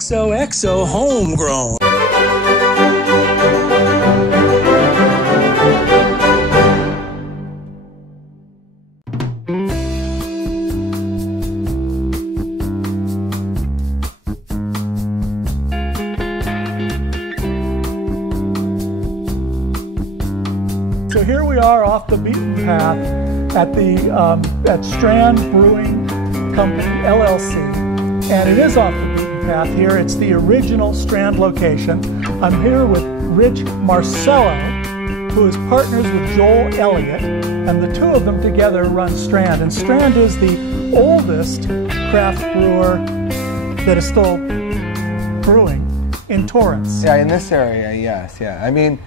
xoxoHomegrown. So here we are off the beaten path at the at Strand Brewing Company, LLC. And it is off the beaten path here. It's the original Strand location. I'm here with Rich Marcello, who is partners with Joel Elliott, and the two of them together run Strand. And Strand is the oldest craft brewer that is still brewing in Torrance. Yeah, in this area, yes, yeah. I mean,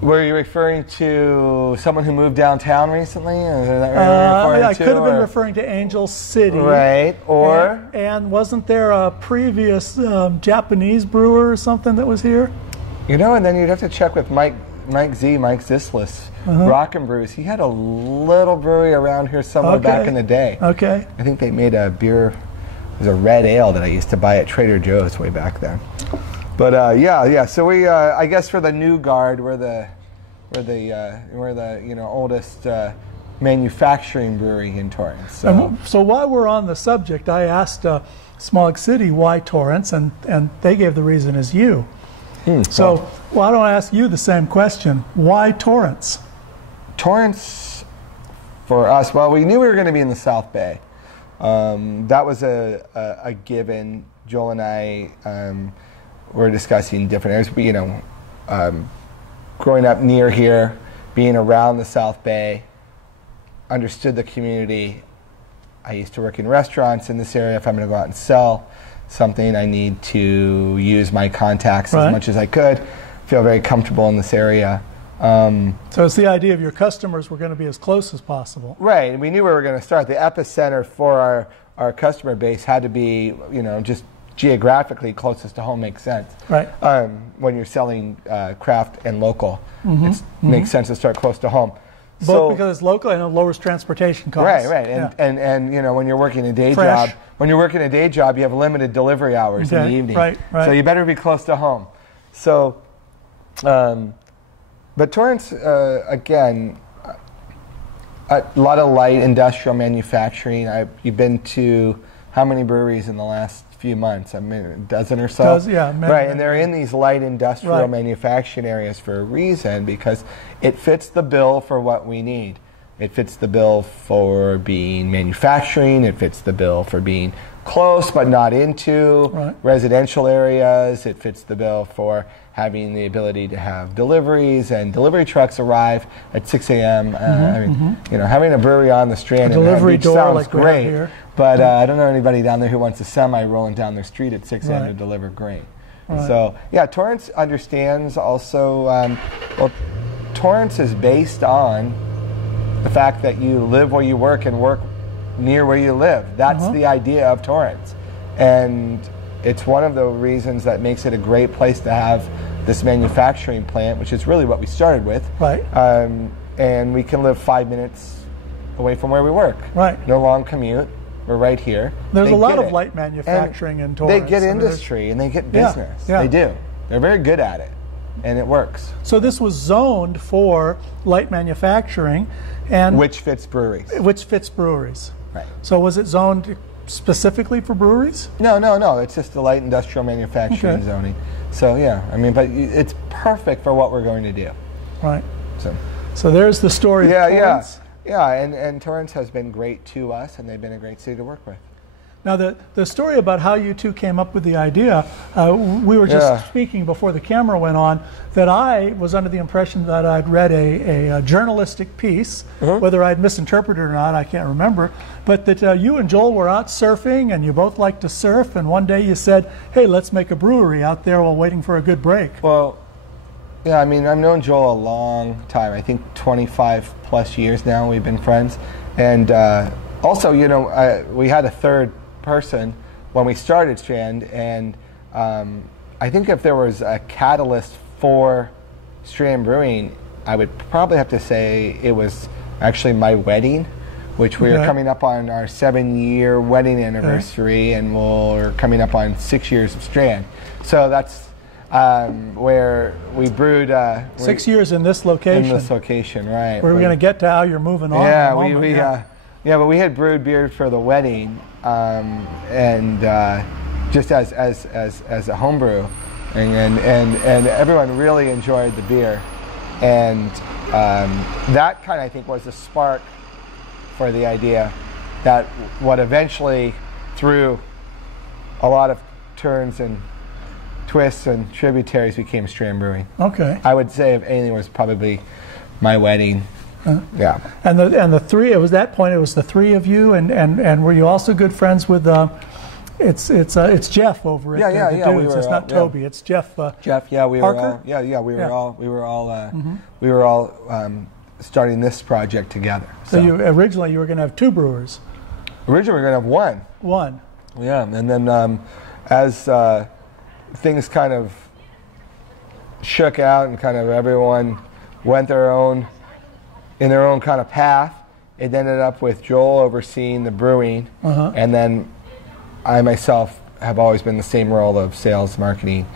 were you referring to someone who moved downtown recently? Is that what you're referring I to, could have been referring to Angel City. Right, or? And wasn't there a previous Japanese brewer or something that was here? You know, and then you'd have to check with Mike Zislis, Rock and Brews. He had a little brewery around here somewhere back in the day. Okay. I think they made a beer, it was a red ale that I used to buy at Trader Joe's way back then. But yeah. So we, I guess, for the new guard, we're the oldest manufacturing brewery in Torrance. So while we're on the subject, I asked Smog City why Torrance, and they gave the reason as you. So why don't I ask you the same question? Why Torrance? Torrance, for us, well, we knew we were going to be in the South Bay. That was a given. Joel and I. We're discussing different areas. But, growing up near here, being around the South Bay, understood the community. I used to work in restaurants in this area. If I'm going to go out and sell something, I need to use my contacts as much as I could. Feel very comfortable in this area. So it's the idea of your customers were going to be as close as possible. Right, and we knew we were going to start. The epicenter for our customer base had to be, just geographically closest to home makes sense. Right. When you're selling craft and local, it makes sense to start close to home. Both because it's local and it lowers transportation costs. Right. And when you're working a day job, you have limited delivery hours in the evening. Right. So you better be close to home. So, but Torrance, again, a lot of light industrial manufacturing. You've been to how many breweries in the last few months? I mean, a dozen or so. Many. And they're in these light industrial manufacturing areas for a reason, because it fits the bill for what we need. It fits the bill for being manufacturing. It fits the bill for being close but not into residential areas. It fits the bill for having the ability to have deliveries, and delivery trucks arrive at 6 a.m. Having a brewery on the Strand and delivery door sounds like great. Here. But I don't know anybody down there who wants a semi rolling down their street at 6 a.m. to deliver grain. So, yeah, Torrance understands also, Torrance is based on the fact that you live where you work and work near where you live. That's the idea of Torrance. And it's one of the reasons that makes it a great place to have this manufacturing plant, which is really what we started with. Right. And we can live 5 minutes away from where we work. Right. No long commute. We're right here. There's a lot of light manufacturing in Torrance. They get industry and they get business. They do. They're very good at it, and it works. So this was zoned for light manufacturing, and which fits breweries. Right. So was it zoned specifically for breweries? No. It's just the light industrial manufacturing zoning. So yeah, I mean, but it's perfect for what we're going to do. Right. So there's the story. Yeah. And Torrance has been great to us, and they've been a great city to work with. Now, the story about how you two came up with the idea, we were just speaking before the camera went on, that I was under the impression that I'd read a journalistic piece, whether I'd misinterpreted it or not, I can't remember, but that you and Joel were out surfing, and you both like to surf, and one day you said, hey, let's make a brewery out there while waiting for a good break. Well, yeah, I mean, I've known Joel a long time. I think 25 plus years now we've been friends. And also, we had a third person when we started Strand. And I think if there was a catalyst for Strand Brewing, I would probably have to say it was actually my wedding which we are coming up on our 7-year wedding anniversary, and we're coming up on 6 years of Strand. So that's where we brewed. 6 years in this location. In this location, right. We're going to get to how you're moving on. Yeah, in a moment. but we had brewed beer for the wedding, and just as a homebrew, and everyone really enjoyed the beer, and that kind of, I think, was the spark for the idea that what eventually, through a lot of turns and twists and tributaries, became Strand Brewing. Okay. I would say, if anything, was probably my wedding. Yeah. And the three, it was that point, it was the three of you, and were you also good friends with it's Jeff over at the Dudes. It's not Toby, it's Jeff. Jeff, we Parker? we were all starting this project together. So originally you were going to have 2 brewers. Originally we were going to have one. Yeah, and then as things kind of shook out and kind of everyone went in their own kind of path, it ended up with Joel overseeing the brewing, and then I myself have always been the same role of sales, marketing,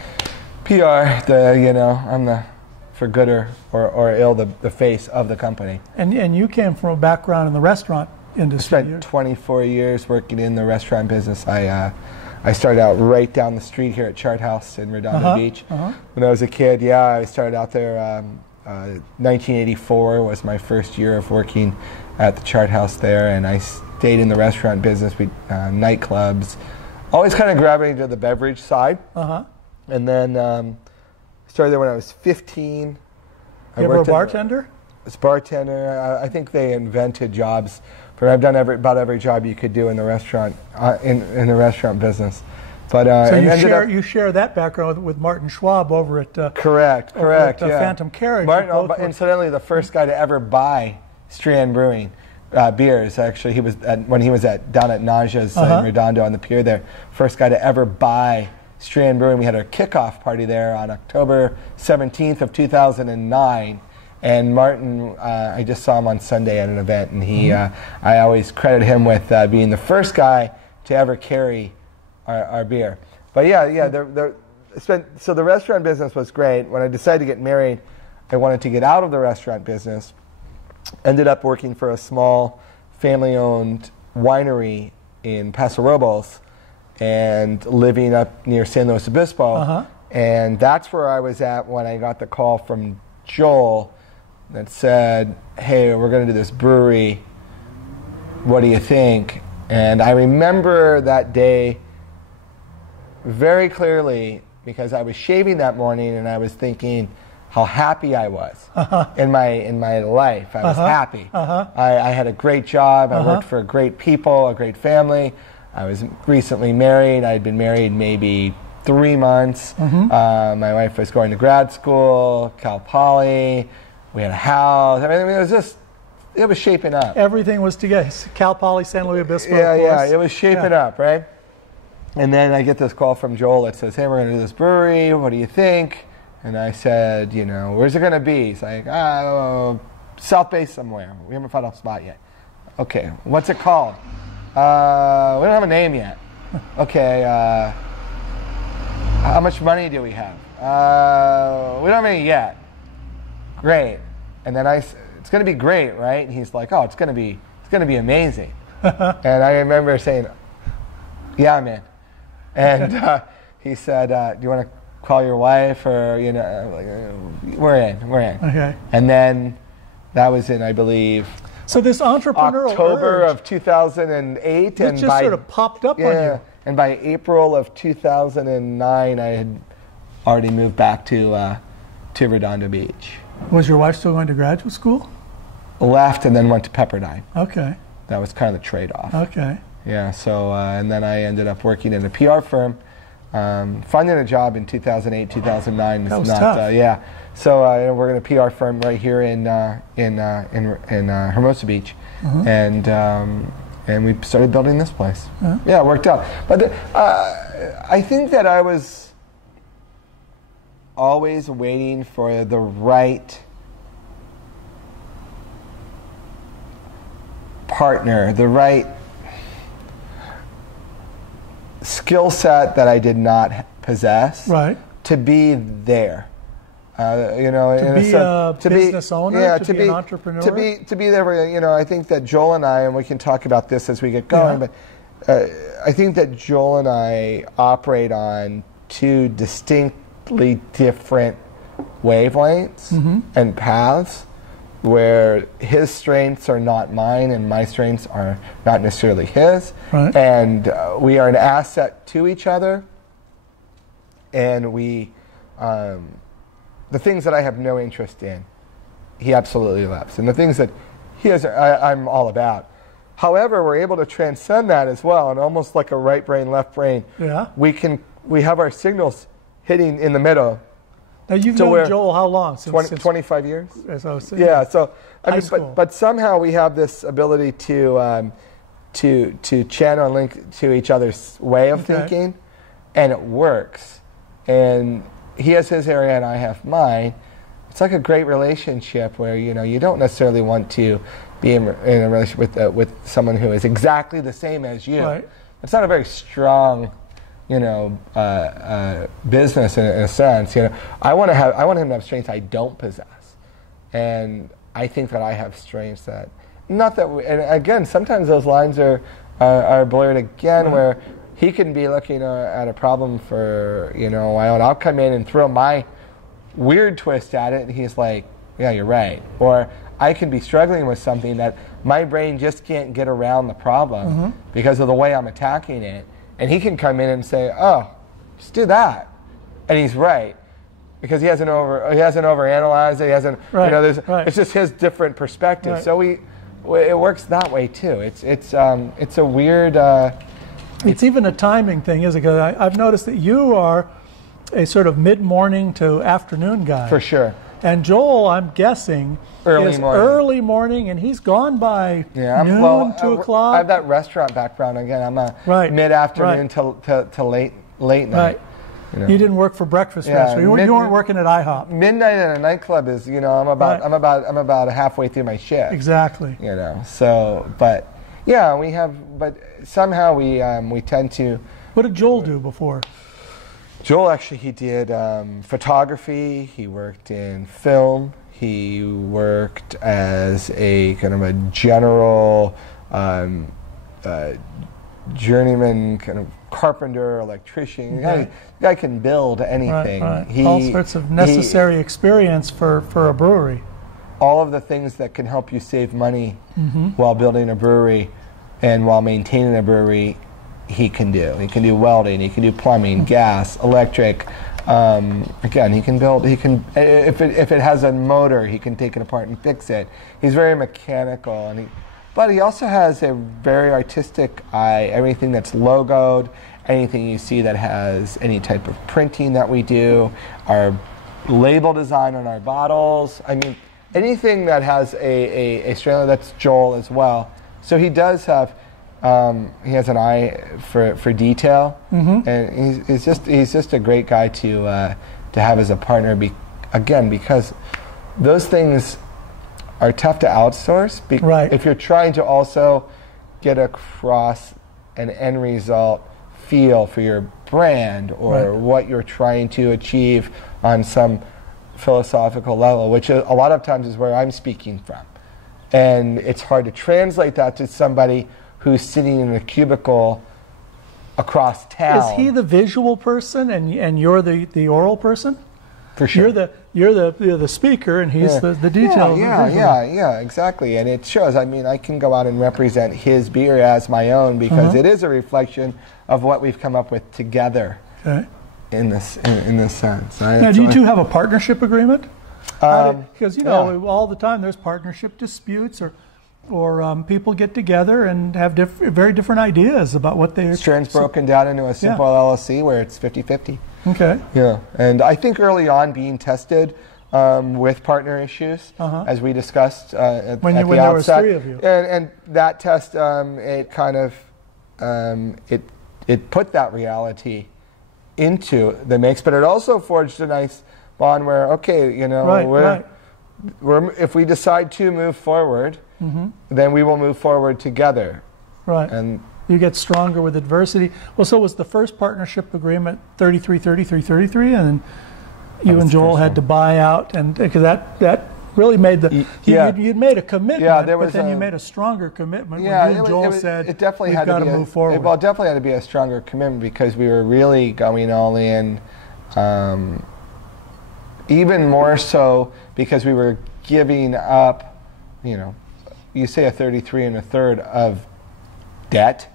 PR. I'm the, for good or ill, the face of the company. And you came from a background in the restaurant industry. I spent 24 years working in the restaurant business. I started out right down the street here at Chart House in Redondo Beach. When I was a kid, I started out there. 1984 was my first year of working at the Chart House there, and I stayed in the restaurant business, nightclubs, always kind of gravitating to the beverage side. And then started there when I was 15. You were a bartender? I was a bartender. I think they invented jobs. I've done about every job you could do in the restaurant in the restaurant business. But so you share that background with Martin Schwab over at correct, Phantom Carriage. Martin, incidentally, the first guy to ever buy Strand Brewing beers. Actually, he was when he was down at Naja's in Redondo on the pier there. First guy to ever buy Strand Brewing. We had our kickoff party there on October 17th of 2009. And Martin, I just saw him on Sunday at an event, and I always credit him with being the first guy to ever carry our beer. But so the restaurant business was great. When I decided to get married, I wanted to get out of the restaurant business. Ended up working for a small family-owned winery in Paso Robles and living up near San Luis Obispo. And that's where I was at when I got the call from Joel that said, hey, we're going to do this brewery. What do you think? And I remember that day very clearly because I was shaving that morning and I was thinking how happy I was in my life. I was happy. I had a great job. I worked for great people, a great family. I was recently married. I had been married maybe 3 months. My wife was going to grad school, Cal Poly. We had a house. I mean, it was shaping up. Everything was together. Cal Poly, San Luis Obispo. It was shaping up, right? And then I get this call from Joel that says, hey, we're going to do this brewery. What do you think? And I said, where's it going to be? He's like, South Bay somewhere. We haven't found a spot yet. Okay, what's it called? We don't have a name yet. Okay, how much money do we have? We don't have any yet. Great. And then it's going to be great, right? And he's like, oh, it's going to be amazing. And I remember saying, yeah, I'm in. And he said, do you want to call your wife or, we're in. Okay. And then that was in, I believe, so this entrepreneurial October urge of 2008. It just sort of popped up on you. And by April of 2009, I had already moved back to Redondo Beach. Was your wife still going to graduate school? Left and then went to Pepperdine. Okay. That was kind of the trade-off. Okay. Yeah, so, and then I ended up working in a PR firm. Finding a job in 2008, 2009 was not tough. So we're in a PR firm right here in Hermosa Beach, and we started building this place. Yeah, it worked out. But I think that I was always waiting for the right partner, the right skill set that I did not possess, right, to be there. You know, to be a business owner, yeah, to be an entrepreneur, to be there. You know, I think that Joel and I, and we can talk about this as we get going, but I think that Joel and I operate on two distinctly different wavelengths and paths, where his strengths are not mine and my strengths are not necessarily his, right. And we are an asset to each other, and we the things that I have no interest in, he absolutely loves, and the things that he has, I'm all about. However, we're able to transcend that as well, and almost like a right brain, left brain, we have our signals hitting in the middle. Now, you've known Joel how long? Since 25 years. As I was saying. Yeah, so I mean, but somehow we have this ability to channel and link to each other's way of thinking, and it works. And he has his area and I have mine. It's like a great relationship where, you know, you don't necessarily want to be in a relationship with someone who is exactly the same as you. Right. It's not a very strong, you know, business in a sense. You know, I want him to have strengths I don't possess, and I think that I have strengths that, not that. And again, sometimes those lines are blurred again, where he can be looking at a problem for, you know, my own. I'll come in and throw my weird twist at it, and he's like, "Yeah, you're right." Or I can be struggling with something that my brain just can't get around the problem because of the way I'm attacking it. And he can come in and say, "Oh, just do that," and he's right because he hasn't overanalyzed it. He hasn't, you know. It's just his different perspective. Right. So it works that way too. It's a weird. It's even a timing thing, isn't it? Because I've noticed that you are a sort of mid-morning to afternoon guy. For sure. And Joel, I'm guessing, early morning, and he's gone by noon, 2 o'clock. I have that restaurant background again. I'm a mid-afternoon to late night. Right. You know. You didn't work for breakfast restaurant. You weren't working at IHOP. Midnight at a nightclub is, you know, I'm about halfway through my shift. Exactly. You know. So, but yeah, but somehow we tend to. What did Joel do before? Joel, actually, he did photography. He worked in film. He worked as a kind of a general journeyman, kind of carpenter, electrician. The guy can build anything. Right. All sorts of necessary experience for a brewery. All of the things that can help you save money while building a brewery and while maintaining a brewery, he can do. He can do welding. He can do plumbing, gas, electric. Again, he can build. He can, if it has a motor, he can take it apart and fix it. He's very mechanical, but he also has a very artistic eye. Everything that's logoed, anything you see that has any type of printing that we do, our label design on our bottles. I mean, anything that has a strand, that's Joel as well. So he does have. He has an eye for detail, and he's just a great guy to have as a partner. Because those things are tough to outsource. If you're trying to also get across an end result feel for your brand or what you're trying to achieve on some philosophical level, which a lot of times is where I'm speaking from, and it's hard to translate that to somebody who's sitting in a cubicle across town. Is he the visual person and you're the oral person? For sure. You're the speaker and he's the detail. Yeah, exactly. And it shows. I mean, I can go out and represent his beer as my own because it is a reflection of what we've come up with together. Okay. In this sense. Now, do you two have a partnership agreement? Because all the time there's partnership disputes or people get together and have very different ideas about what they are. Strand's broken down into a simple LLC where it's 50-50. Okay. Yeah, and I think early on being tested with partner issues, as we discussed at the outset. When there was 3 of you. And that test, it kind of, it put that reality into the mix, but it also forged a nice bond where, okay, you know, if we decide to move forward, then we will move forward together. Right. And you get stronger with adversity. Well, so was the first partnership agreement 33, 33, 33, and then you and Joel had to buy out, and because that really made the you'd made a commitment, but then you made a stronger commitment when you and Joel said it definitely we've had got to to be move forward. Well, it definitely had to be a stronger commitment because we were really going all in, even more so because we were giving up, you say a 33 and a third of debt.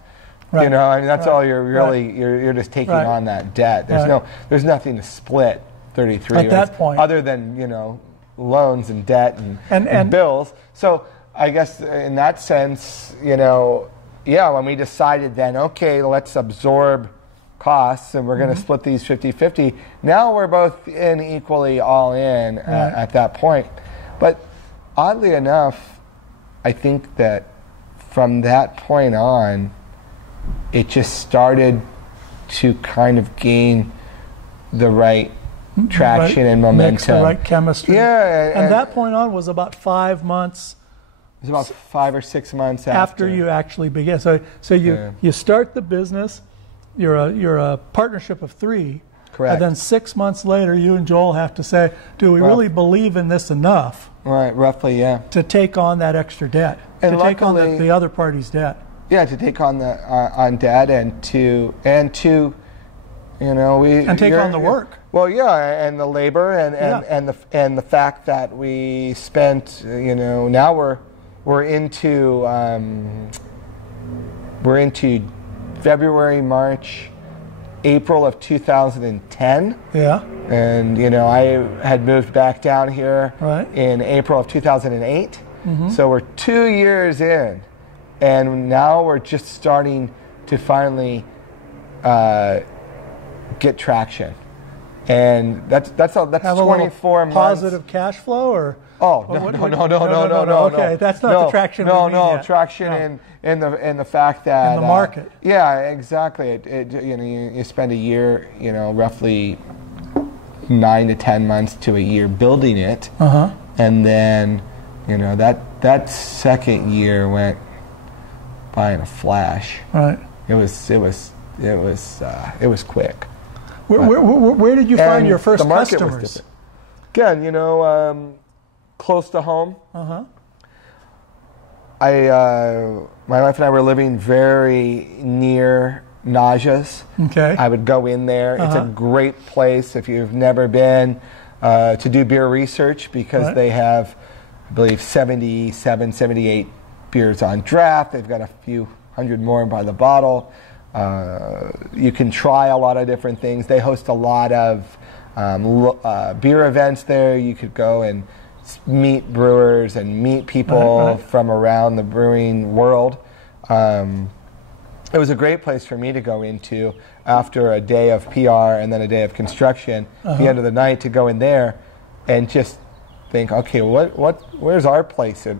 Right. I mean, that's all you're really, you're just taking on that debt. There's nothing to split 33 at that point, other than, loans and debt and bills. So I guess in that sense, when we decided then, okay, let's absorb costs and we're going to split these 50-50, now we're both in equally all in at that point. But oddly enough, I think that from that point on, it just started to kind of gain the right traction and momentum. Mix, the right chemistry. Yeah. And that point on was about 5 months. It was about 5 or 6 months after you actually begin. So you start the business. You're a partnership of 3. Correct. And then 6 months later, you and Joel have to say, do we really believe in this enough? Right, roughly, yeah. To take on that extra debt, and to take on the other party's debt. Yeah, to take on the on debt and to take on the work. Well, yeah, and the labor and the fact that we spent, now we're into February, March, April of 2010. Yeah. And I had moved back down here in April of 2008. So we're 2 years in, and now we're just starting to finally get traction. And that's 24 months. Positive cash flow, or no. Okay, that's not the traction. No, traction in the fact that in the market. Yeah, exactly. You spend a year, roughly 9 to 10 months to a year building it, and then that second year went by in a flash. Right. It was quick. Where did you find your first the market customers? Was different. Again, close to home. My wife and I were living very near Naja's. Okay. I would go in there. It's a great place if you've never been to do beer research because they have, I believe, 77, 78 beers on draft. They've got a few hundred more by the bottle. You can try a lot of different things. They host a lot of beer events there. You could go and meet brewers and meet people from around the brewing world. It was a great place for me to go into after a day of PR and then a day of construction. At the end of the night, to go in there and just think, okay, where's our place in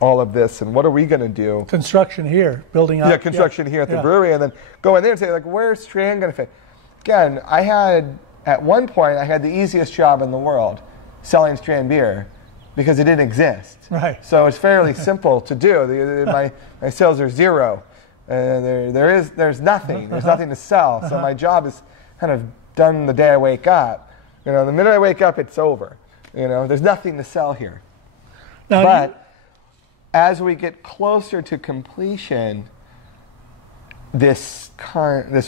all of this, and what are we going to do? Construction here, building up. Yeah, construction here at the brewery, and then go in there and say, where's Strand going to fit? Again, at one point, I had the easiest job in the world, selling Strand beer, because it didn't exist. Right. So it's fairly simple to do. My sales are zero. There's nothing. There's nothing to sell. So my job is kind of done the day I wake up. The minute I wake up, it's over. There's nothing to sell here. But as we get closer to completion, this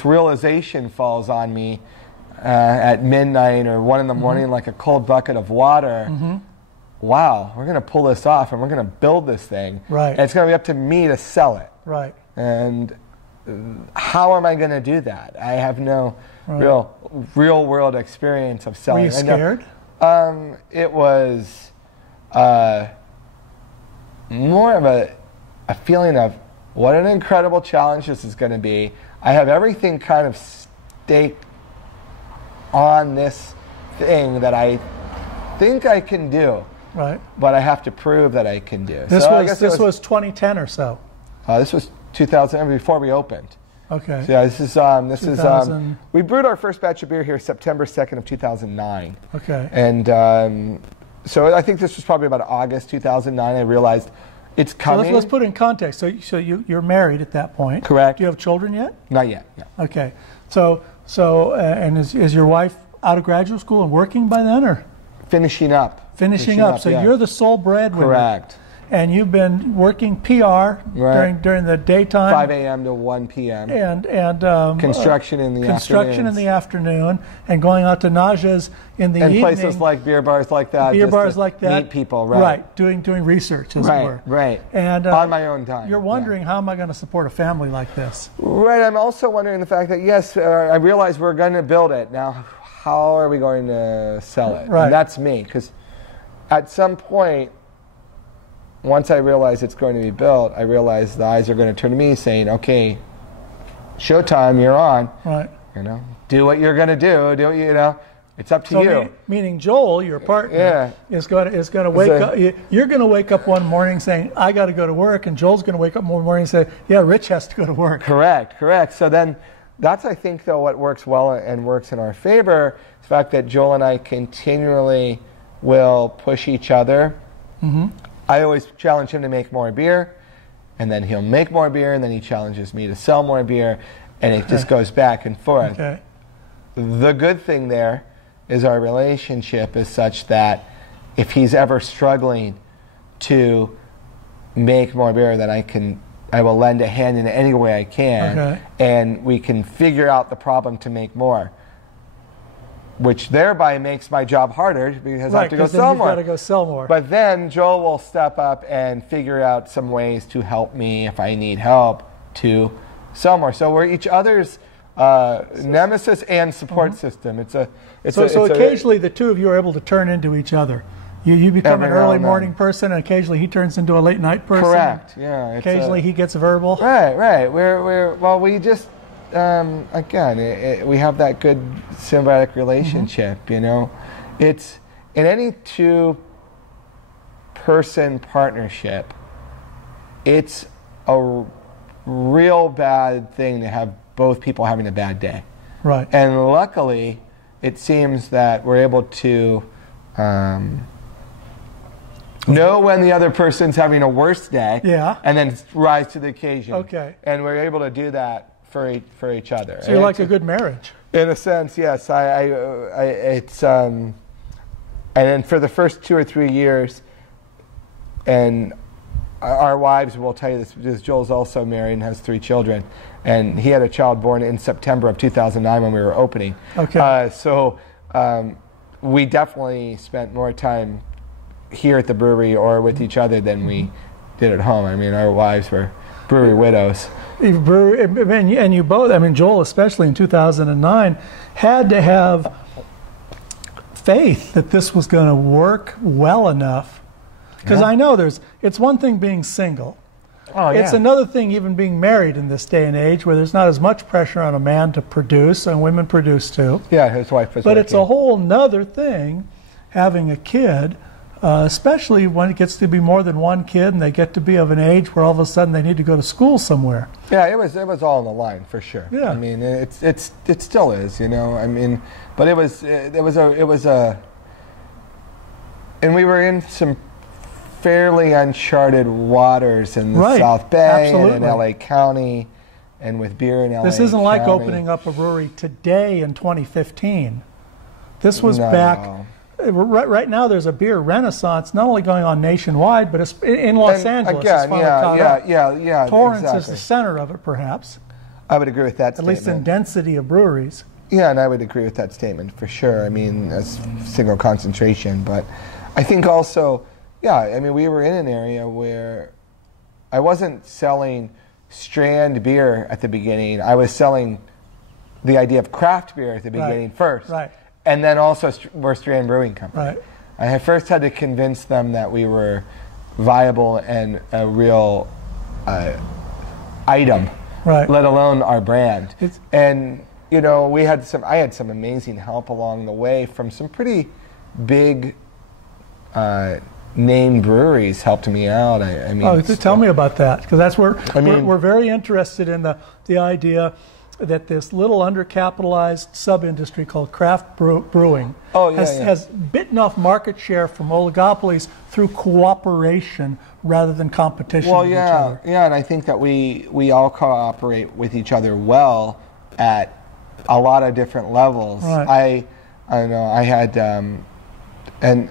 realization falls on me at midnight or 1 in the morning, like a cold bucket of water. Wow, we're going to pull this off, and we're going to build this thing. Right. And it's going to be up to me to sell it. Right. And how am I going to do that? I have no real world experience of selling. Were you scared? It was more of a feeling of what an incredible challenge this is going to be. I have everything kind of staked on this thing that I think I can do. Right. But I have to prove that I can do. This was 2010 or so. This was 2000, before we opened. Okay. So yeah, this is we brewed our first batch of beer here September 2nd of 2009. Okay. And So I think this was probably about August 2009. I realized it's coming. So let's put it in context. So you're married at that point. Correct. Do you have children yet? Not yet. No. Okay. So and is your wife out of graduate school and working by then, or Finishing up. finishing up? So yeah. you're the sole breadwinner. Correct. And you've been working PR during the daytime, 5 a.m. to 1 p.m. and construction in the construction in the afternoon, and going out to Naja's in the evening. And places like beer bars like that. Beer bars like that. Meet people, right? Doing research, as it were. Right. And on my own time. You're wondering, how am I going to support a family like this? Right. I'm also wondering the fact that yes, I realize we're going to build it now. How are we going to sell it? Right. And that's me, because at some point, once I realize it's going to be built, I realize the eyes are going to turn to me saying, okay, showtime, you're on. Right. Do what you're going to do. It's up to you. Meaning Joel, your partner, is going to wake up. You're going to wake up one morning saying, I got to go to work, and Joel's going to wake up one morning and say, yeah, Rich has to go to work. Correct. So then that's, I think, though, what works well and works in our favor, the fact that Joel and I continually will push each other. Mm-hmm. I always challenge him to make more beer, and then he'll make more beer, and then he challenges me to sell more beer, and it just goes back and forth. Okay. The good thing there is our relationship is such that if he's ever struggling to make more beer, then I will lend a hand in any way I can, and we can figure out the problem to make more, which thereby makes my job harder because I have to go sell more. Got to go sell more. But then Joel will step up and figure out some ways to help me if I need help to sell more. So we're each other's nemesis and support system. So occasionally the two of you are able to turn into each other. You become an early morning person, and occasionally he turns into a late night person. Correct. Yeah. Occasionally he gets verbal. Right. We just. Again, we have that good symbiotic relationship, It's in any two-person partnership, it's a real bad thing to have both people having a bad day. Right. And luckily, it seems that we're able to know when the other person's having a worse day, and then rise to the occasion. Okay. And we're able to do that for each other. So you're like a good marriage. In a sense, yes. It's and then for the first 2 or 3 years, and our wives will tell you this because Joel's also married and has 3 children, and he had a child born in September of 2009 when we were opening. Okay. So we definitely spent more time here at the brewery or with each other than we did at home. I mean, our wives were brewery widows. And you both, Joel especially in 2009, had to have faith that this was going to work well enough. Because I know it's one thing being single. Oh, yeah. It's another thing even being married in this day and age where there's not as much pressure on a man to produce, and women produce too. Yeah, his wife was But working. It's a whole nother thing having a kid, especially when it gets to be more than one kid and they get to be of an age where all of a sudden they need to go to school somewhere. Yeah, it was all on the line for sure. Yeah. It still is, but it was a and we were in some fairly uncharted waters in the South Bay and in LA County and with beer in LA This isn't County. like opening up a brewery today in 2015. This was back. Right now, there's a beer renaissance not only going on nationwide, but in Los Angeles. Again, yeah. Torrance is the center of it, perhaps. I would agree with that statement. At least in density of breweries. Yeah, and I would agree with that statement for sure. As single concentration, but I think also, we were in an area where I wasn't selling Strand beer at the beginning. I was selling the idea of craft beer at the beginning first. Right. And then also we're Stand Brewing Company. Right. I had first had to convince them that we were viable and a real item, let alone our brand. And I had some amazing help along the way from some pretty big name breweries helped me out. Tell me about that, because that's where we're very interested in the idea that this little undercapitalized sub-industry called craft brewing has bitten off market share from oligopolies through cooperation rather than competition with each other. And I think that we all cooperate with each other well at a lot of different levels. Right. I don't know, I had, and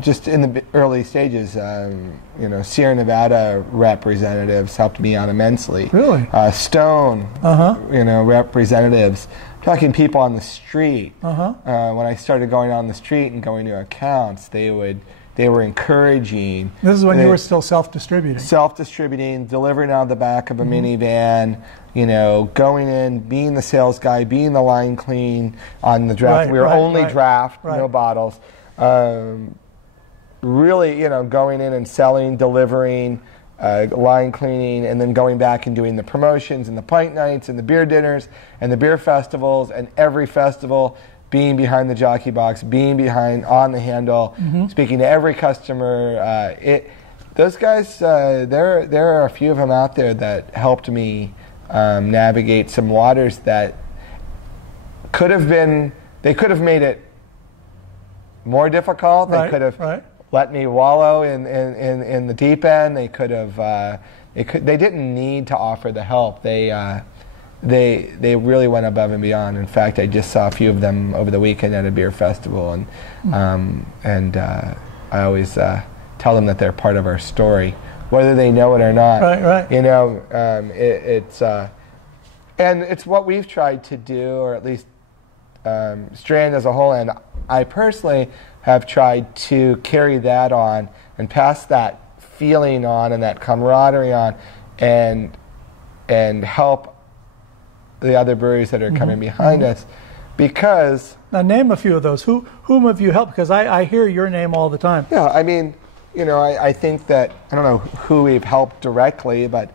just in the early stages, Sierra Nevada representatives helped me out immensely. Really? Stone, representatives, talking people on the street. When I started going on the street and going to accounts, they were encouraging. This is when you were still self-distributing. Self-distributing, delivering out of the back of a minivan, going in, being the sales guy, being the line clean on the draft. We were only draft, no bottles. Really, going in and selling, delivering, line cleaning, and then going back and doing the promotions and the pint nights and the beer dinners and the beer festivals, and every festival being behind the jockey box, being behind on the handle, speaking to every customer. Those guys, there are a few of them out there that helped me navigate some waters that could have made it more difficult. They could have let me wallow in the deep end. They could have. They didn't need to offer the help. They really went above and beyond. In fact, I just saw a few of them over the weekend at a beer festival, and I always tell them that they're part of our story, whether they know it or not. And it's what we've tried to do, or at least Strand as a whole, and I personally have tried to carry that on and pass that feeling on and that camaraderie on, and help the other breweries that are coming behind us. Because now, name a few of those. Whom have you helped? Because I hear your name all the time. Yeah, I mean, I think that, I don't know who we've helped directly, but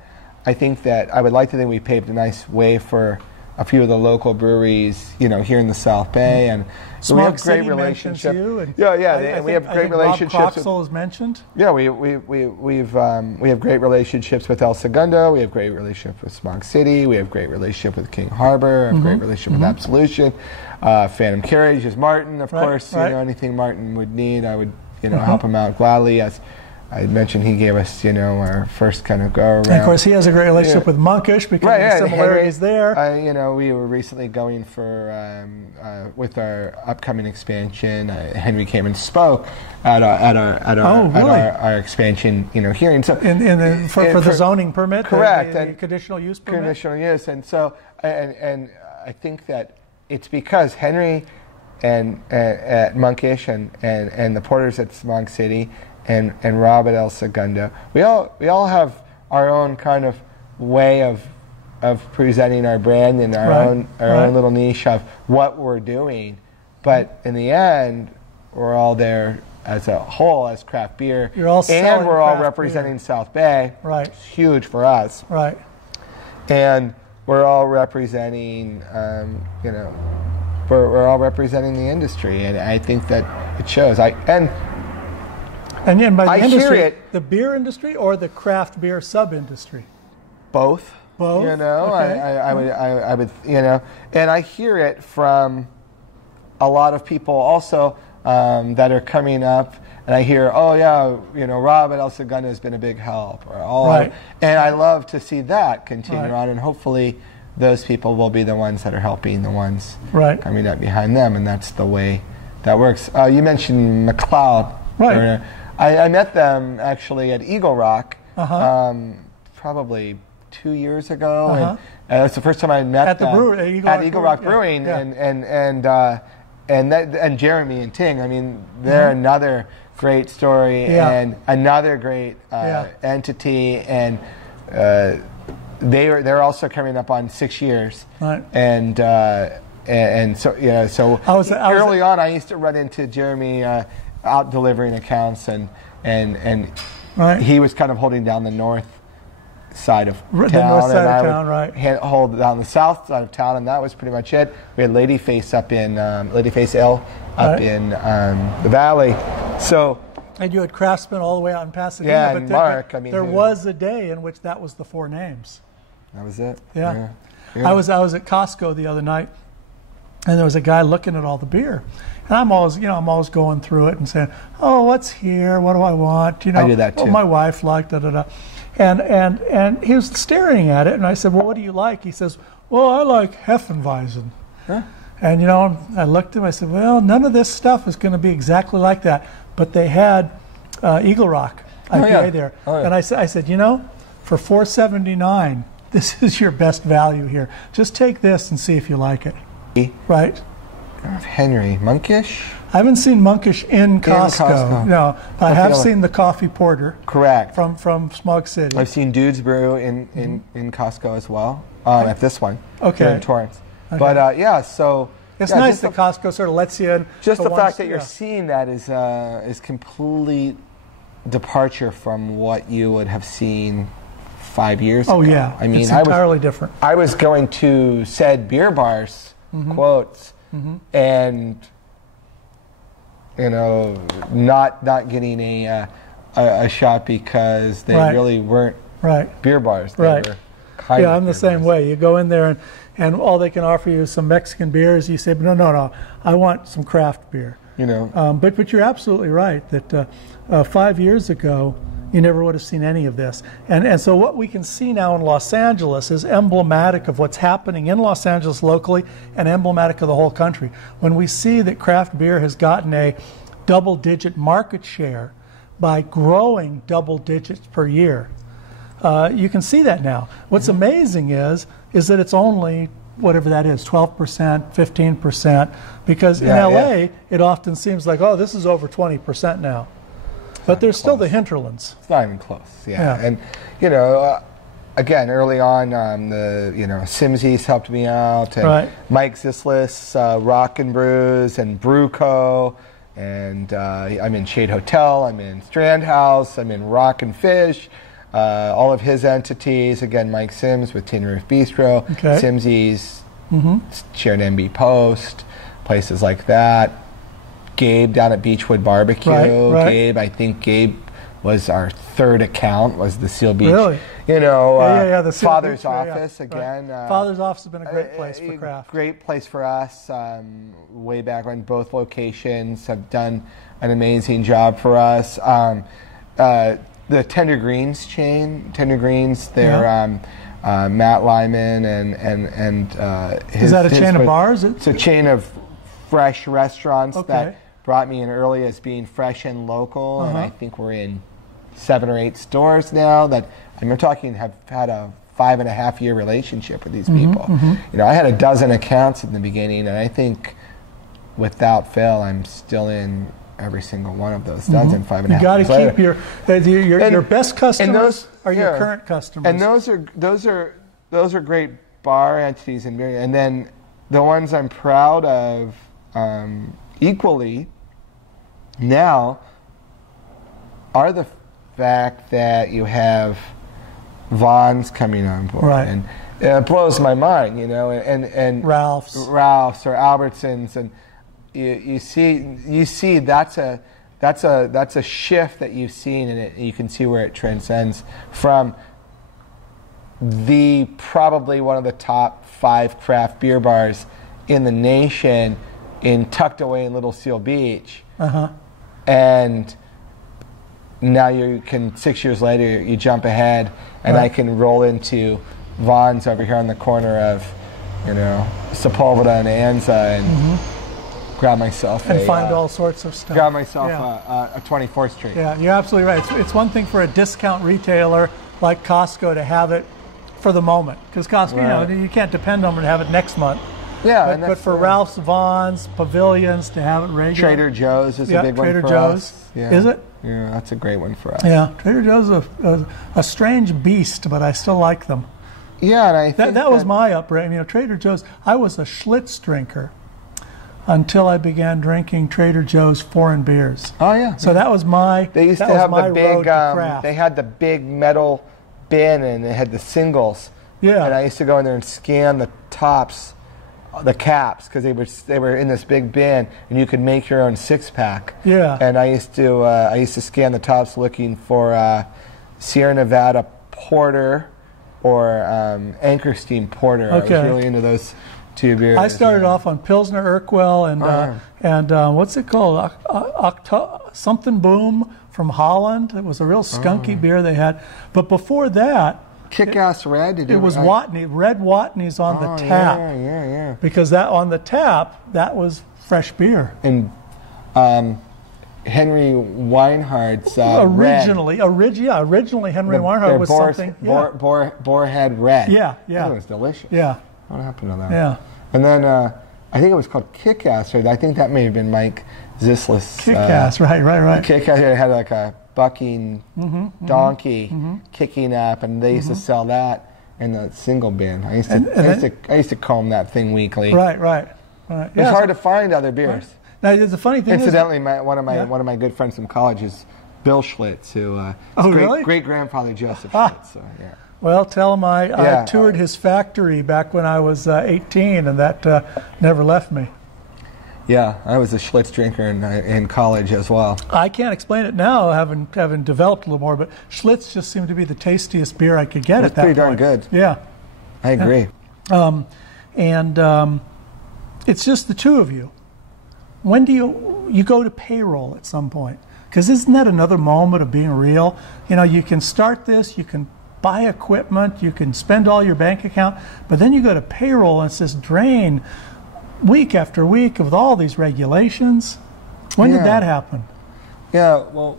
I think that I would like to think we paved a nice way for a few of the local breweries, here in the South Bay, and so we have great relationships. We have great relationships. Rob Croxall is mentioned. Yeah, we have great relationships with El Segundo. We have great relationship with Smog City. We have great relationship with King Harbor. We have great relationship with Absolution. Phantom Carriage is Martin, of course. Anything Martin would need, I would help him out gladly. As I mentioned, he gave us, our first kind of go around. And of course, he has a great relationship with Monkish because of the similarities there. We were recently going for with our upcoming expansion. Henry came and spoke at our expansion, hearing. So for the zoning permit, correct, the conditional use permit. Conditional use, and so and I think that it's because Henry and at Monkish and the Porters at Smog City. And Rob at El Segundo, we all have our own kind of way of presenting our brand and our own little niche of what we're doing, but in the end, we're all there as a whole as craft beer. You're all and we're all representing beer. South Bay. Right, it's huge for us. Right, and we're all representing, we're all representing the industry, and I think that it shows. And by the industry, the beer industry or the craft beer sub-industry? Both. Both. Okay. I would, and I hear it from a lot of people also that are coming up, and I hear, Rob at El Segundo has been a big help, and I love to see that continue on, and hopefully those people will be the ones that are helping the ones coming up behind them, and that's the way that works. You mentioned McLeod. Right. I met them actually at Eagle Rock probably 2 years ago, and that's the first time I met them at Eagle Rock Brewing, and Jeremy and Ting. I mean, they're another great story and another great entity, and they're also coming up on 6 years, and so so early on I used to run into Jeremy out delivering accounts, and he was kind of holding down the north side of town, and I would hold down the south side of town, and that was pretty much it. We had Ladyface up in Ladyface Ale up in the valley. So, and you had Craftsman all the way out in Pasadena. But Mark. There was a day in which that was the four names. That was it. Yeah. Yeah. I was at Costco the other night, and there was a guy looking at all the beer. And I'm always going through it and saying, oh, what's here? What do I want? I do that too. Well, my wife liked da-da-da. And he was staring at it, and I said, well, what do you like? He says, well, I like Hefeweizen. Huh? And, I looked at him, I said, well, none of this stuff is going to be exactly like that. But they had Eagle Rock IPA there. Oh, yeah. And I said, for $4.79, this is your best value here. Just take this and see if you like it. Right? Henry, monkish? I haven't seen monkish in Costco. No, but I have seen the coffee porter. Correct. From Smog City. I've seen Dudes Brew in Costco as well. At this one. Okay. Here in Torrance. Okay. But so it's nice that Costco sort of lets you in. Just the fact that you're seeing that is complete departure from what you would have seen 5 years ago. Oh yeah. I mean, it's entirely different. I was going to said beer bars, quotes, and not getting a shot because they really weren't beer bars. They were kind of I'm the same way. You go in there and all they can offer you is some Mexican beers. You say, no, I want some craft beer. But you're absolutely right that 5 years ago you never would have seen any of this. And so what we can see now in Los Angeles is emblematic of what's happening in Los Angeles locally and emblematic of the whole country. When we see that craft beer has gotten a double-digit market share by growing double digits per year, you can see that now. What's amazing is that it's only whatever that is, 12%, 15%, because in LA it often seems like, oh, this is over 20% now. But there's still the hinterlands. It's not even close, And, again, early on, Simsies helped me out, and Mike Zislis, Rock and Brews, and Brew Co., and I'm in Shade Hotel, I'm in Strand House, I'm in Rock and Fish, all of his entities. Again, Mike Sims with Tin Roof Bistro, Simsies, shared MB Post, places like that. Gabe down at Beechwood Barbecue. Gabe, I think Gabe was our third account, was the Seal Beach. Really? The Father's Office, again. Father's Office has been a great place for craft. Great place for us. Way back when both locations have done an amazing job for us. The Tender Greens chain, they're Matt Lyman and his... Is that a chain of bars? It's a chain of fresh restaurants that brought me in early as being fresh and local, and I think we're in 7 or 8 stores now that, and we're talking, have had a 5.5-year relationship with these people. I had a dozen accounts in the beginning, and I think without fail I'm still in every single one of those dozen 5.5 years. You got to keep your best customers are your current customers. And those are great bar entities, and then the ones I'm proud of equally now are the fact that you have Vaughn's coming on board, and it blows my mind, and Ralph's or Albertsons, and you see that's a shift that you've seen, and you can see where it transcends from the probably one of the top 5 craft beer bars in the nation, tucked away in Little Seal Beach, and now you can 6 years later you jump ahead, and I can roll into Vaughn's over here on the corner of Sepulveda and Anza and grab myself find all sorts of stuff. Grab myself a 24th Street. Yeah, you're absolutely right. It's one thing for a discount retailer like Costco to have it for the moment, because Costco, you can't depend on them to have it next month. Yeah, but for Ralph's, Vaughn's, Pavilions to have it regular. Trader Joe's is a big one for us. Yeah. Is it? Yeah, that's a great one for us. Yeah, Trader Joe's is a strange beast, but I still like them. Yeah, and I think that was my upbringing. Trader Joe's. I was a Schlitz drinker until I began drinking Trader Joe's foreign beers. Oh yeah. So that was my. They used to have the big. They had the big metal bin, and they had the singles. Yeah. And I used to go in there and scan the tops, the caps, because they were in this big bin, and you could make your own 6-pack. Yeah. And I used to scan the tops looking for Sierra Nevada Porter or Anchor Steam Porter. Okay. I was really into those two beers. I started off on Pilsner Urquell and what's it called? Something Boom from Holland. It was a real skunky beer they had. But before that, Kick-Ass Red. It was Watney, Red Watney's on the tap. Yeah. Because that on the tap, that was fresh beer. And Henry Weinhardt's originally Henry Weinhardt was something. Boarhead Red. Yeah. That was delicious. Yeah. What happened to that? Yeah. And then I think it was called Kick-Ass Red. I think that may have been Mike Zislis. Kick-Ass, right. Kick-Ass Red had like a bucking donkey kicking up, and they used to sell that in the single bin. I used to comb that thing weekly. Right. It's hard to find other beers. Right. Now, the funny thing incidentally, one of my good friends from college is Bill Schlitz, who great grandfather Joseph Schlitz. So, yeah. Well, tell him I toured his factory back when I was 18, and that never left me. Yeah, I was a Schlitz drinker in college as well. I can't explain it now, having developed a little more, but Schlitz just seemed to be the tastiest beer I could get at that point. It's pretty darn good. Yeah. I agree. It's just the two of you. When do you go to payroll at some point? Because isn't that another moment of being real? You know, you can start this, you can buy equipment, you can spend all your bank account, but then you go to payroll and it's this drain week after week with all these regulations. When did that happen? Yeah, well,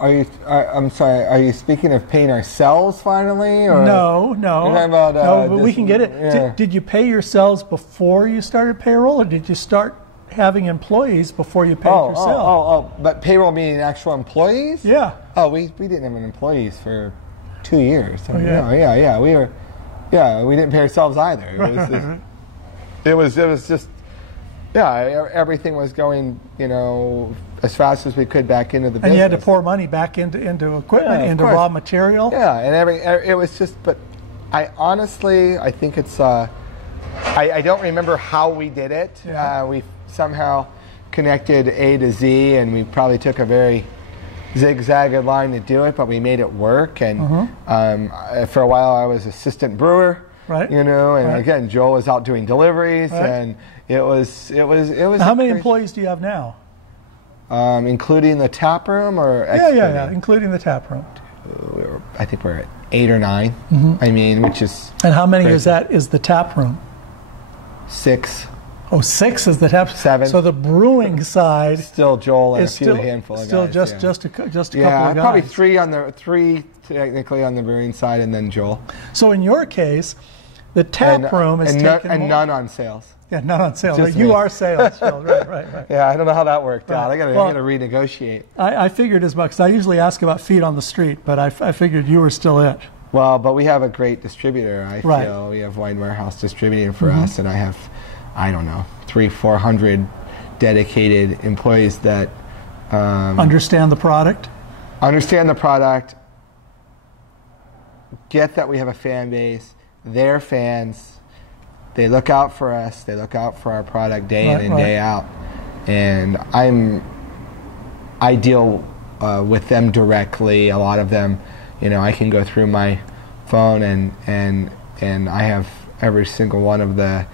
I'm sorry, are you speaking of paying ourselves finally? Or no. About, but we can get it. Yeah. Did you pay yourselves before you started payroll, or did you start having employees before you paid yourself? But payroll meaning actual employees? Yeah. Oh, we didn't have employees for 2 years. Oh, yeah. We didn't pay ourselves either. It was just everything was going, as fast as we could back into the business. And you had to pour money back into equipment, into raw material. Yeah, and it was just. But I think it's. I don't remember how we did it. Yeah. We somehow connected A to Z, and we probably took a very zigzagged line to do it, but we made it work. And for a while, I was assistant brewer. Right. Again, Joel was out doing deliveries, and it was. How many employees do you have now? Including the tap room, or yeah, including the tap room. I think we're at 8 or 9. I mean, which is. And how many is the tap room? 6. Oh, 6 is the tap. 7. So the brewing side still Joel and a handful of guys. Just a couple of guys. Probably 3 technically on the brewing side, and then Joel. So in your case, the tap room is taken none on sales. Yeah, none on sales. Right? You are sales, Phil. Right. Yeah, I don't know how that worked out. I got to renegotiate. I figured as much, because I usually ask about feet on the street, but I figured you were still it. Well, but we have a great distributor. I feel we have Wine Warehouse distributing for us, and I have, 300-400 dedicated employees that understand the product. Get that we have a fan base. They're fans. They look out for us. They look out for our product day in and day out. And I deal with them directly. A lot of them, I can go through my phone and I have every single one of the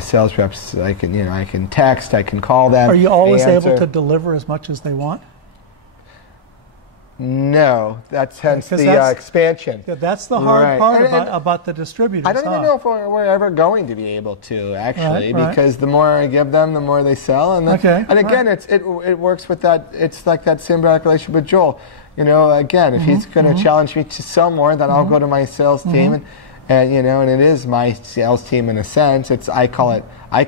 sales reps. I can text. I can call them. Are you always able to deliver as much as they want? No, that's hence the expansion. Yeah, that's the hard part about the distributors. I don't even know if we're ever going to be able to, actually, because the more I give them, the more they sell. And again, it works with that. It's like that symbiotic relationship with Joel. Again, if he's going to challenge me to sell more, then I'll go to my sales team, and it is my sales team in a sense. I call it my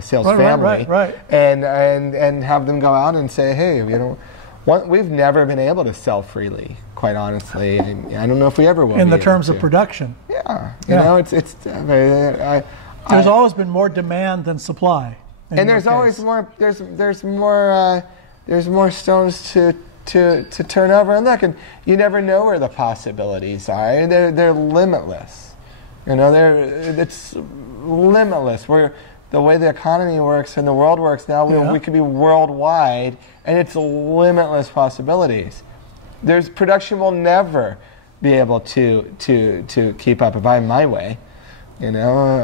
sales family, and have them go out and say, hey, we've never been able to sell freely, quite honestly. I don't know if we ever will. In the terms of production. Yeah. There's always been more demand than supply. And there's always more. There's more stones to turn over and look. And you never know where the possibilities are. They're limitless. It's limitless. The way the economy works and the world works now, we could be worldwide, and it's limitless possibilities. Production will never be able to keep up if I'm my way. You know,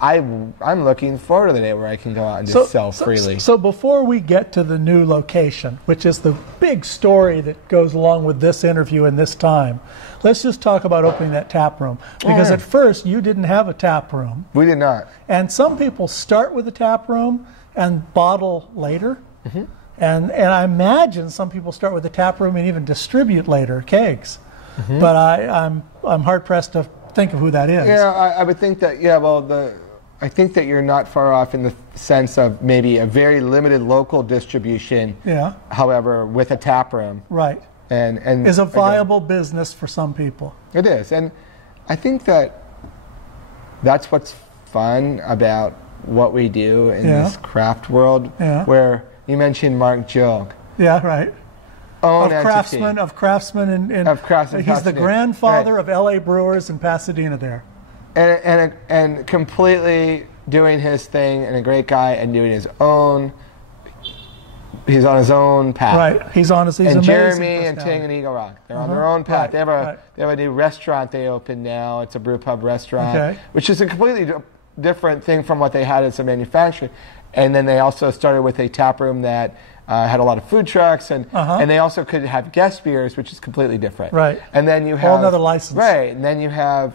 I'm looking forward to the day where I can go out and just sell freely. So before we get to the new location, which is the big story that goes along with this interview and this time, let's just talk about opening that tap room. Because at first you didn't have a tap room. We did not. And some people start with a tap room and bottle later. Mm-hmm. And I imagine some people start with a tap room and even distribute later, kegs. Mm-hmm. But I'm hard pressed to think of who that is. Yeah, I would think that. Yeah, well, I think that you're not far off in the sense of maybe a very limited local distribution. Yeah. However, with a tap room. Right. And is a viable business for some people. It is, and I think that's what's fun about what we do in this craft world. Yeah. Where you mentioned Mark Jog. Yeah. Right. Of Craftsman and he's the grandfather of LA Brewers in Pasadena there. And completely doing his thing, and a great guy, and doing his own. He's on his own path. Right. He's amazing. And Jeremy and Ting and Eagle Rock, they're on their own path. Right. They have a new restaurant they opened now. It's a brew pub restaurant, which is a completely different thing from what they had as a manufacturer. And then they also started with a tap room that had a lot of food trucks, and they also could have guest beers, which is completely different. Right. And then you have whole another license. Right. And then you have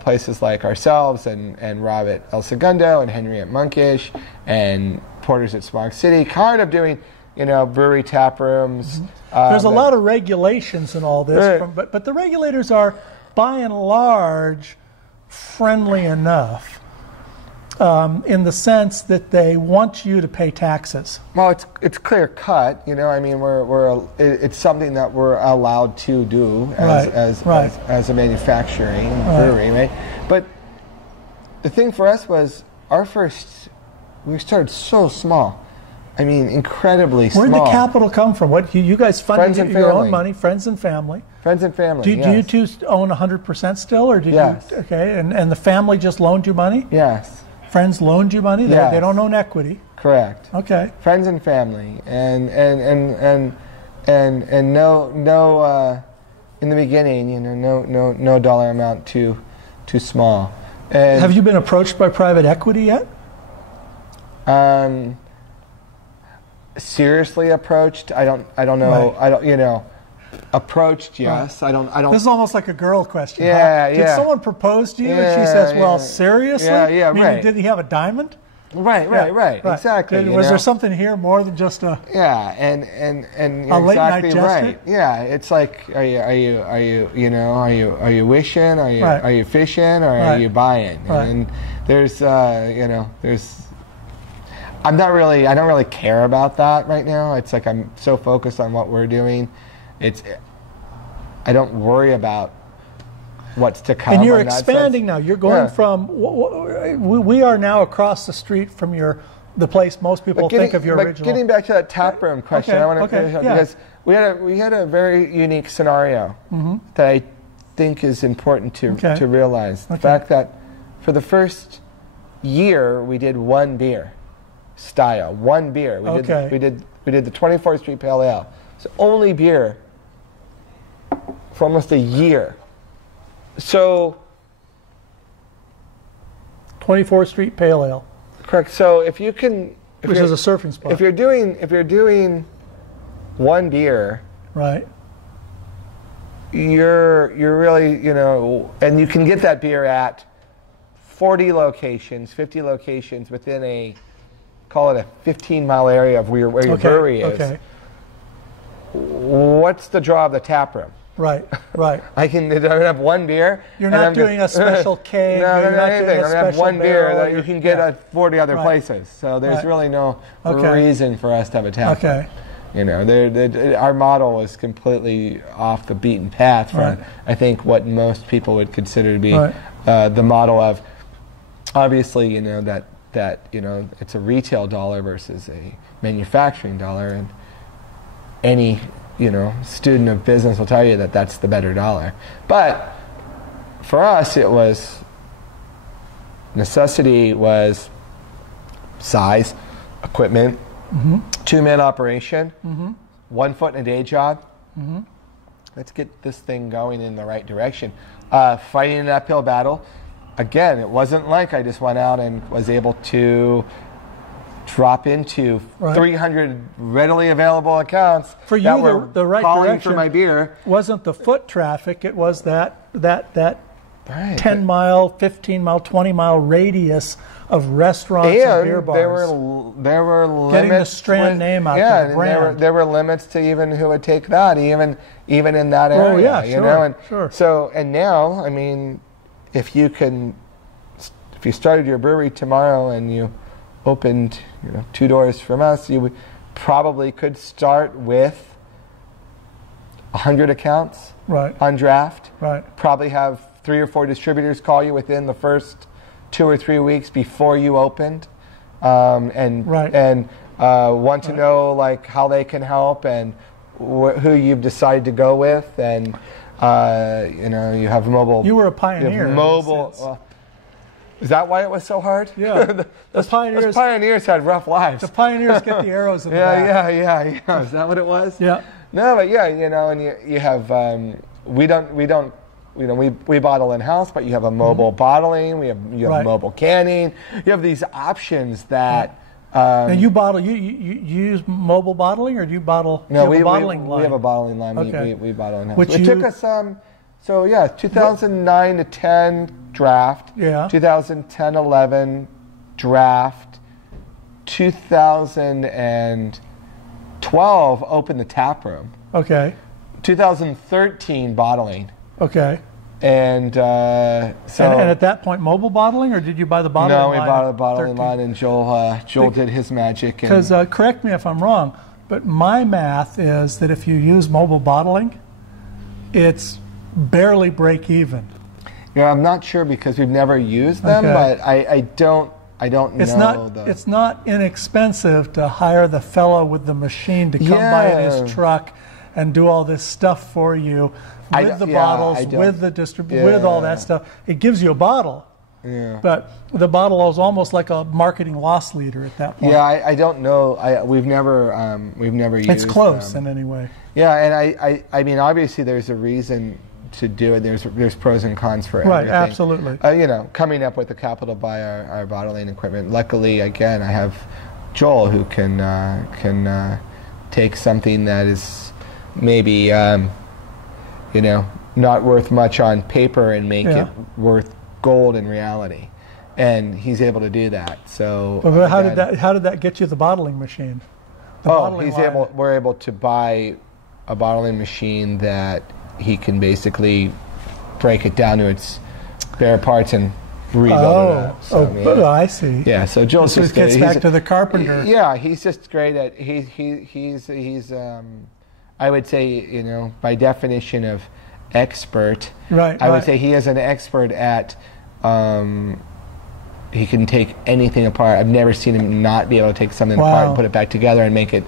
places like ourselves and Rob at El Segundo and Henry at Monkish and Porter's at Smog City, kind of doing brewery tap rooms. Mm-hmm. There's a lot of regulations in all this, but the regulators are by and large friendly enough. In the sense that they want you to pay taxes. Well, it's clear cut. I mean, it's something that we're allowed to do as a manufacturing brewery, right? But the thing for us was we started so small. I mean, incredibly small. Where did the capital come from? What you guys funded your own money? Friends and family. Friends and family. Do you two own 100% still, or did you? Okay, and the family just loaned you money? Yes. Friends loaned you money? Yes. They don't own equity. Correct. Okay. Friends and family, and no in the beginning, no dollar amount too small. And have you been approached by private equity yet? Seriously approached? I don't know. Right. Approached, yes. Right. I don't. This is almost like a girl question. Yeah, Did someone propose to you? And she says, "Well, seriously? Yeah, right. Did he have a diamond?" Right. Exactly. Was there something here more than just a? Yeah, and you're a late exactly night right. gesture? Yeah, it's like, are you wishing? Are you fishing? Or are you buying? Right. And there's I don't really care about that right now. It's like I'm so focused on what we're doing. I don't worry about what's to come. And you're expanding now. You're going from. We are now across the street from the place most people think of your original. Getting back to that tap room question, I want to finish up because we had a very unique scenario that I think is important to realize. The fact that for the first year we did one beer style, one beer. We did the 24th Street Pale Ale. So only beer for almost a year. So 24th Street Pale Ale. Correct. So if you can, which is a surfing spot. If you're doing one beer, right, you're really, and you can get that beer at 40 locations, 50 locations within call it a 15-mile area of where your brewery is. Okay. What's the draw of the tap room? Right. I don't have one beer. You're not doing a special keg. No, anything. I'm going to have one beer that you can get at 40 other places. So there's really no reason for us to have a tap room. Our model is completely off the beaten path from, I think, what most people would consider to be the model of, obviously, that it's a retail dollar versus a manufacturing dollar, and any student of business will tell you that that's the better dollar. But for us, it was necessity was size, equipment, 2-man operation, 1 foot in a day job. let's get this thing going in the right direction. Fighting an uphill battle. Again, it wasn't like I just went out and was able to drop into 300 readily available accounts for you. That were the right calling direction for my beer. Wasn't the foot traffic? It was that Right. 10 mile, 15 mile, 20 mile radius of restaurants and beer bars. There were limits. Getting the Strand name out there, the brand. There were limits to even who would take that, even in that area. Oh yeah, you know? And sure. So, and now, I mean, if you started your brewery tomorrow and you opened 2 doors from us, you probably could start with 100 accounts on draft. Right. Probably have 3 or 4 distributors call you within the first 2 or 3 weeks before you opened, and want to know like how they can help and who you've decided to go with, and you have mobile. You were a pioneer. You have mobile. Is that why it was so hard? Yeah. Those pioneers had rough lives. The pioneers get the arrows in the back. Yeah. Is that what it was? Yeah. No, but yeah, and you have we bottle in house, but you have a mobile bottling. You have mobile canning. You have these options that. Now you bottle. You use mobile bottling, or do you bottle? No, we have a bottling line. Okay. We bottle in house. Which it took us 2009 to 10 draft. Yeah. 2010-11 draft. 2012 opened the tap room. Okay. 2013 bottling. Okay. And and at that point, mobile bottling, or did you buy the bottling line? No, we bought the bottling line, and Joel did his magic. Because correct me if I'm wrong, but my math is that if you use mobile bottling, it's barely break even. Yeah, I'm not sure because we've never used them, but I don't know. It's not inexpensive to hire the fellow with the machine to come by in his truck and do all this stuff for you with the bottles, with the with all that stuff. It gives you a bottle, but the bottle is almost like a marketing loss leader at that point. Yeah, I don't know. We've never used. It's close in any way. Yeah, and I mean, obviously, there's a reason to do it. There's pros and cons for everything. Right, absolutely. Coming up with the capital to buy our bottling equipment. Luckily, again, I have Joel who can take something that is maybe not worth much on paper and make it worth gold in reality, and he's able to do that. So, but how did that get you the bottling machine? We're able to buy a bottling machine that he can basically break it down to its bare parts and rebuild it up. So, I see. Yeah, so Joel's just gets back to the carpenter. Yeah, he's just great at he's I would say, by definition of expert. Right. I would say he is an expert at. He can take anything apart. I've never seen him not be able to take something apart and put it back together and make it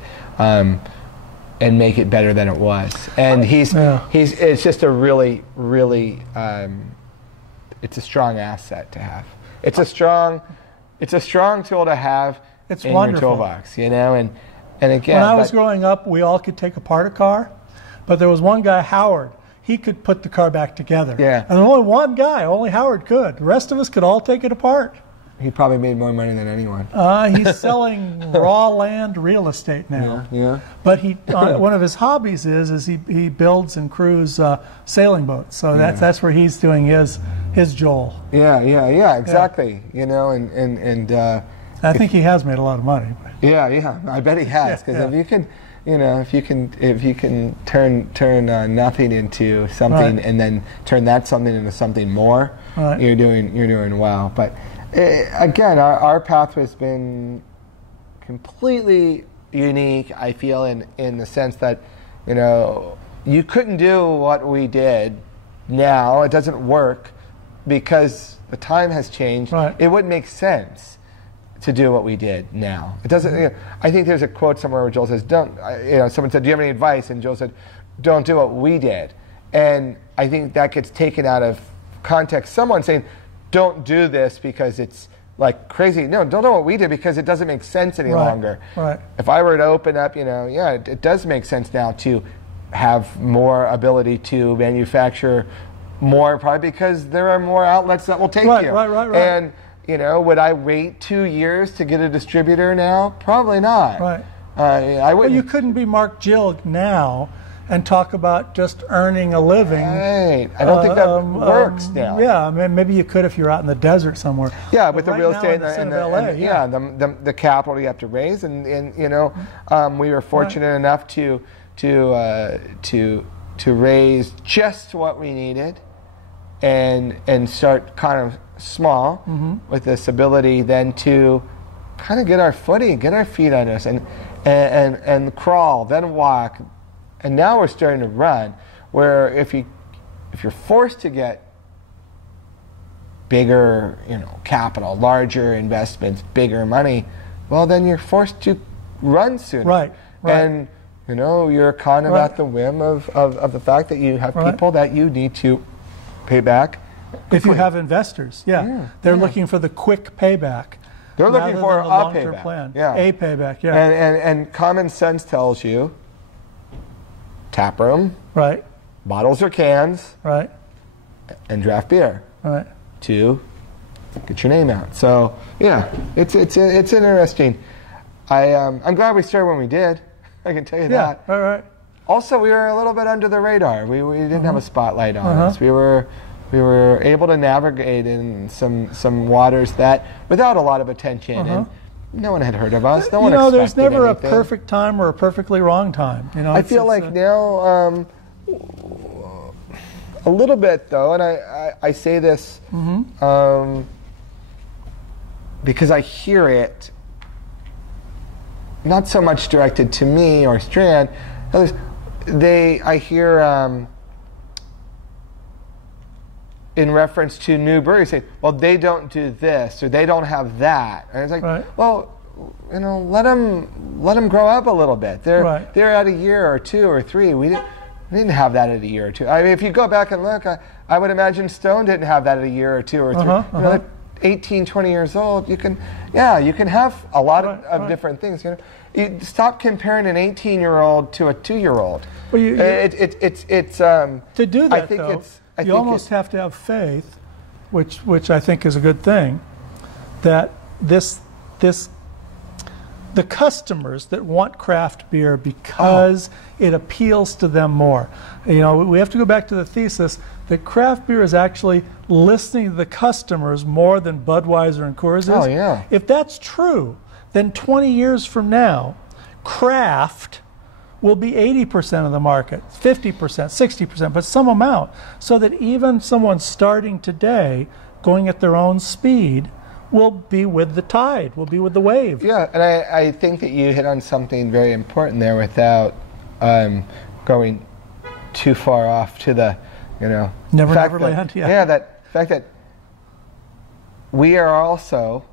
better than it was. And it's just a really, really, it's a strong asset to have. It's a strong tool to have in your toolbox, And again, when I was growing up, we all could take apart a car, but there was one guy, Howard. He could put the car back together. Yeah. And only one guy, only Howard could. The rest of us could all take it apart. He probably made more money than anyone. He's selling raw land real estate now. Yeah. But one of his hobbies is he builds and crews sailing boats. So that's where he's doing his Joel. Yeah, exactly. And I think he has made a lot of money. Yeah, I bet he has, because if you can turn nothing into something, and then turn that something into something more, you're doing well. But again, our path has been completely unique. I feel in the sense that you couldn't do what we did now. It doesn't work because the time has changed. Right. It wouldn't make sense to do what we did now. It doesn't. I think there's a quote somewhere where Joel says, "Don't." Someone said, "Do you have any advice?" And Joel said, "Don't do what we did." And I think that gets taken out of context. Someone saying, "Don't do this because it's like crazy." No, don't do what we did because it doesn't make sense any longer. Right. If I were to open up, it does make sense now to have more ability to manufacture more, probably because there are more outlets that will take you. Right. And would I wait 2 years to get a distributor now? Probably not. Right. I wouldn't. Well, you couldn't be Mark Gill now and talk about just earning a living. Right. I don't think that works now. Yeah, I mean, maybe you could if you're out in the desert somewhere. Yeah, with the real estate and the capital you have to raise, and we were fortunate enough to raise just what we needed, and start kind of small with this ability then to kind of get our footing, get our feet under us, and crawl, then walk. And now we're starting to run, where if you're forced to get bigger, capital, larger investments, bigger money, well, then you're forced to run sooner. Right. And you're kind of at the whim of the fact that you have people that you need to pay back. If you have investors, they're looking for the quick payback. They're looking for a payback. Plan. Yeah. A payback. Yeah. And common sense tells you. Tap room, right? Bottles or cans, right? And draft beer, right? To get your name out. So it's interesting. I'm glad we started when we did. I can tell you that. All right. Also, we were a little bit under the radar. We didn't have a spotlight on us. We were able to navigate in some waters that without a lot of attention and. No one had heard of us. No one expected there's never anything. a perfect time or a perfectly wrong time. I feel like now a little bit though, and I say this because I hear it not so much directed to me or Strand. I hear in reference to new breweries saying, well, they don't do this or they don't have that. And it's like, well, let them grow up a little bit. They're at a year or 2 or 3. We didn't have that at a year or 2. I mean, if you go back and look, I would imagine Stone didn't have that at a year or 2 or 3. 18, 20 years old, you can have a lot of different things. You stop comparing an 18-year-old to a 2-year-old. Well, to do that, I think you almost have to have faith, which I think is a good thing, that the customers that want craft beer because it appeals to them more. We have to go back to the thesis that craft beer is actually listening to the customers more than Budweiser and Coors is. Oh, yeah. If that's true, then 20 years from now, craft will be 80% of the market, 50%, 60%, but some amount, so that even someone starting today, going at their own speed, will be with the tide, will be with the wave. Yeah, and I think that you hit on something very important there without going too far off to the, Neverland. Yeah, that fact that we are also,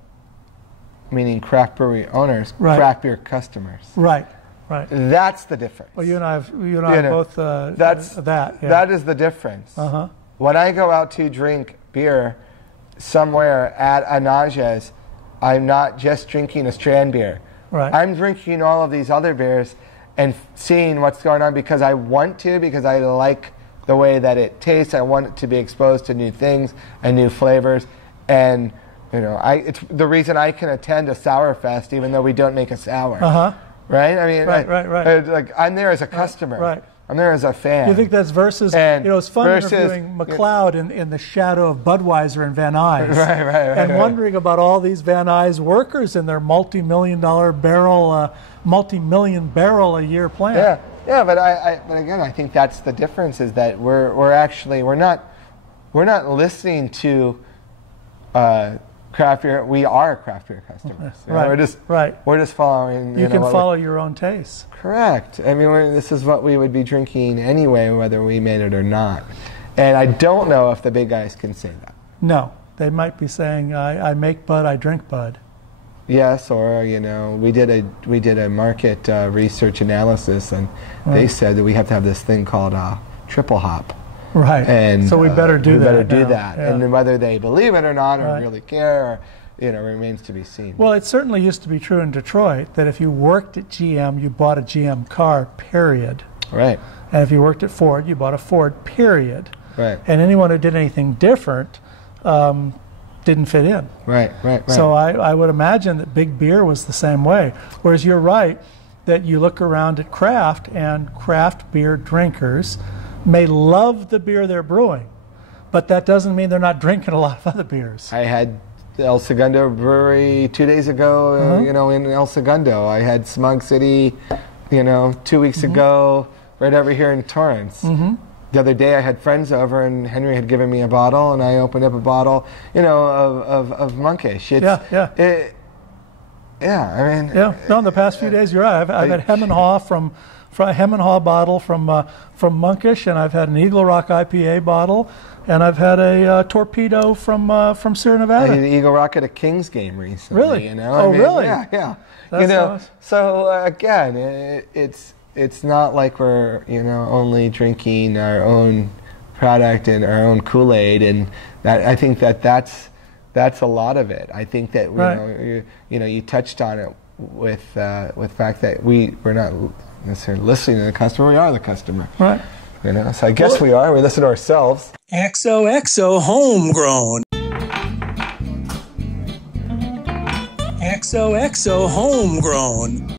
meaning craft brewery owners, craft beer customers. Right. That's the difference. Well, you and I both. That is the difference. When I go out to drink beer somewhere at Anaja's, I'm not just drinking a Strand beer. Right. I'm drinking all of these other beers and seeing what's going on because I want to, because I like the way that it tastes. I want it to be exposed to new things and new flavors. And it's the reason I can attend a Sour Fest even though we don't make a sour. Right? I mean, like I'm there as a customer. Right. I'm there as a fan. You think that's versus, it's fun interviewing McLeod in the shadow of Budweiser and Van Nuys. Right. Wondering about all these Van Nuys workers in their multi-million barrel a year plant. Yeah, but again, I think that's the difference is that we're not listening to craft beer. We are craft beer customers. We're just following. You can follow your own taste. Correct. I mean, this is what we would be drinking anyway, whether we made it or not. And I don't know if the big guys can say that. No, they might be saying, "I make Bud, I drink Bud." Yes, or we did a market research analysis, and they said that we have to have this thing called triple hop. Right. And so we better do that. Yeah. And whether they believe it or not, or really care, remains to be seen. Well, it certainly used to be true in Detroit that if you worked at GM, you bought a GM car. Period. Right. And if you worked at Ford, you bought a Ford, period. Right. And anyone who did anything different didn't fit in. Right. So I would imagine that big beer was the same way. Whereas you're right that you look around at craft, and craft beer drinkers may love the beer they're brewing, but that doesn't mean they're not drinking a lot of other beers. I had El Segundo Brewery 2 days ago, in El Segundo. I had Smug City, 2 weeks ago, right over here in Torrance. The other day I had friends over, and Henry had given me a bottle, and I opened up a bottle, of Monkish. No, in the past few days, you're right. I've had Hem and Haw from a Hem and Haw bottle from Monkish, and I've had an Eagle Rock IPA bottle, and I've had a Torpedo from Sierra Nevada. I had an Eagle Rock at a Kings game recently. Really? Really? Yeah. That's nice. So again, it's not like we're only drinking our own product and our own Kool-Aid, and that I think that's a lot of it. I think that you touched on it with the fact that we're not necessarily listening to the customer. We are the customer. Right. So I guess we are. We listen to ourselves. xoxoHomegrown. xoxoHomegrown.